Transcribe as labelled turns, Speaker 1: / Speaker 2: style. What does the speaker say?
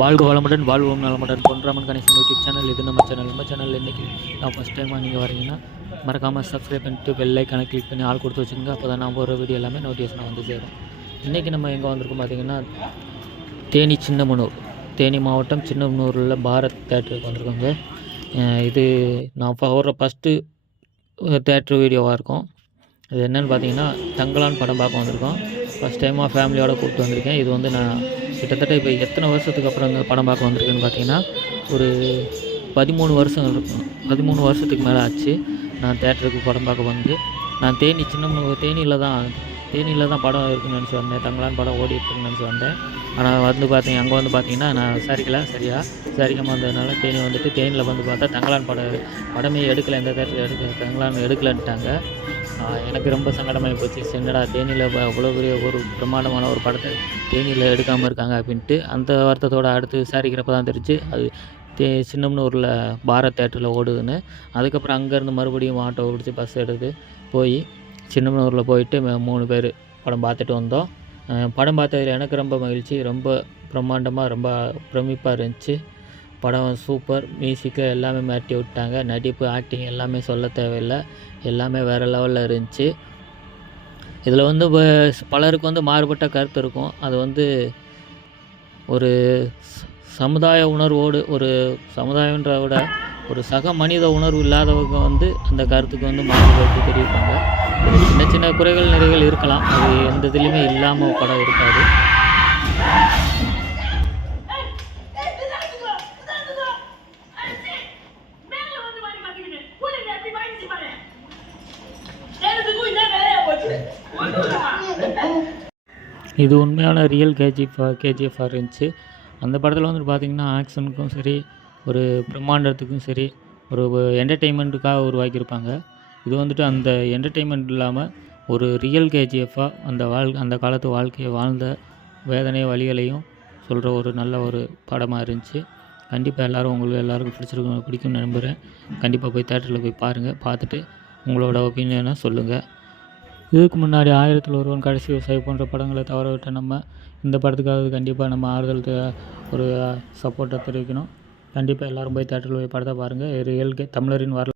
Speaker 1: வாழ்க வளமுடன் வாழ்வோம் நலமுடன். பொன்ராமன் கணேசன் யூடியூப் சேனல் இது நம்ம சேனல் நம்ம சேனல் இன்றைக்கி நான் ஃபஸ்ட் டைமாக நீங்கள் வரீங்கன்னா மறக்காமல் சப்ஸ்கிரைப் பண்ணிட்டு பெல்லைக்கான கிளிக் பண்ணி ஆள் கொடுத்து வச்சுக்கோங்க. அப்போ தான் நான் போகிற வீடியோ எல்லாமே நோட்டிஃபிகேஷன் வந்து சேரும். இன்றைக்கி நம்ம எங்கே வந்திருக்கோம் பார்த்தீங்கன்னா தேனி சின்னமனூர். தேனி மாவட்டம் சின்னமனூரில் பாரத் தேட்டருக்கு வந்திருக்கோங்க. இது நான் போகிற ஃபஸ்ட்டு தேட்ரு வீடியோவாக இருக்கும். இது என்னென்னு பார்த்தீங்கன்னா தங்கலான் படம் பார்க்க வந்திருக்கோம். ஃபஸ்ட் டைமாக ஃபேமிலியோடு கூப்பிட்டு வந்திருக்கேன். இது வந்து நான் கிட்டத்தட்ட இப்போ எத்தனை வருஷத்துக்கு அப்புறம் இந்த படம் பார்க்க வந்திருக்கேன்னு பார்த்தீங்கன்னா ஒரு பதிமூணு வருஷம் இருக்கும். பதிமூணு வருஷத்துக்கு மேலே ஆச்சு. நான் தேட்டருக்கு படம் பார்க்க வந்து நான் தேனி சின்ன தேனியில் தான் தேனியில் தான் படம் இருக்குன்னு நினச்சி வந்தேன். தங்களான் படம் ஓடிட்டுருக்குன்னு நினச்சி வந்தேன். ஆனால் வந்து பார்த்தீங்க அங்கே வந்து பார்த்தீங்கன்னா நான் விசாரிக்கல சரியா? விசாரிக்காமல் வந்ததுனால தேனி வந்துட்டு தேனியில் வந்து பார்த்தா தங்களான் படம் படமே எடுக்கலை. எந்த தேட்டரில் எடுக்க தங்களான் எடுக்கலன்ட்டாங்க. எனக்கு ரொம்ப சங்கடமாகி போச்சு. சரி, என்னடா தேனியில் அவ்வளோ பெரிய ஒரு பிரம்மாண்டமான ஒரு படத்தை தேனியில் எடுக்காமல் இருக்காங்க அப்படின்ட்டு அந்த வருத்தத்தோட அடுத்து விசாரிக்கிறப்ப தான் தெரிஞ்சு அது தே சின்னம்னூரில் பாரத் தேட்டரில் ஓடுதுன்னு. அதுக்கப்புறம் அங்கேருந்து மறுபடியும் ஆட்டோ பிடிச்சி பஸ் எடுத்து போய் சின்னமனூரில் போயிட்டு மூணு பேர் படம் பார்த்துட்டு வந்தோம். படம் பார்த்ததில் எனக்கு ரொம்ப மகிழ்ச்சி ரொம்ப பிரம்மாண்டமாக ரொம்ப பிரமிப்பாக இருந்துச்சு. படம் சூப்பர் மியூசிக்கு எல்லாமே மாட்டி விட்டாங்க. நடிப்பு ஆக்டிங் எல்லாமே சொல்ல தேவையில்லை. எல்லாமே வேறு லெவலில் இருந்துச்சு. இதில் வந்து பலருக்கு வந்து மாறுபட்ட கருத்து இருக்கும். அது வந்து ஒரு சமுதாய உணர்வோடு ஒரு சமுதாயன்ற விட ஒரு சக மனித உணர்வு இல்லாதவங்க வந்து அந்த கருத்துக்கு வந்து மாறுபட்டு தெரிவிப்பாங்க. சின்ன சின்ன குறைகள் நிறைகள் இருக்கலாம். அது எந்த இதுலேயுமே இல்லாமல் படம் இருக்காது
Speaker 2: மேல வந்து மாட்டி மாட்டிக்கிட்டு கூலிங்க எப்படி பயணிச்சு பாரு எனக்கும் இதான் வேலையா போச்சு
Speaker 1: இது உண்மையான ரியல் கேஜிஎஃப் கேஜிஎஃபாக இருந்துச்சு. அந்த படத்தில் வந்துட்டு பார்த்திங்கன்னா ஆக்ஷனுக்கும் சரி ஒரு பிரம்மாண்டத்துக்கும் சரி ஒரு என்டர்டெயின்மெண்ட்டுக்காக உருவாக்கியிருப்பாங்க. இது வந்துட்டு அந்த என்டர்டெயின்மெண்ட் இல்லாமல் ஒரு ரியல் கேஜிஎஃபாக அந்த வாழ் அந்த காலத்து வாழ்க்கையை வாழ்ந்த வேதனை வழிகளையும் சொல்கிற ஒரு நல்ல ஒரு படமாக இருந்துச்சு. கண்டிப்பாக எல்லோரும் உங்களுக்கு எல்லாருக்கும் பிடிச்சிருக்கும் பிடிக்கும்னு நம்புகிறேன் கண்டிப்பாக போய் தேட்டரில் போய் பாருங்கள் பார்த்துட்டு உங்களோட ஒப்பீனியனை சொல்லுங்கள் இதுக்கு முன்னாடி ஆயிரத்தில் ஒருவன் கடைசி விவசாயி போன்ற படங்களை தவற விட்ட நம்ம இந்த படத்துக்காவது கண்டிப்பாக நம்ம ஆறுதல் ஒரு சப்போர்ட்டை தெரிவிக்கணும். கண்டிப்பாக எல்லோரும் போய் தேட்டரில் போய் படத்தை பாருங்கள் ரியல் தமிழரின் வரலாறு.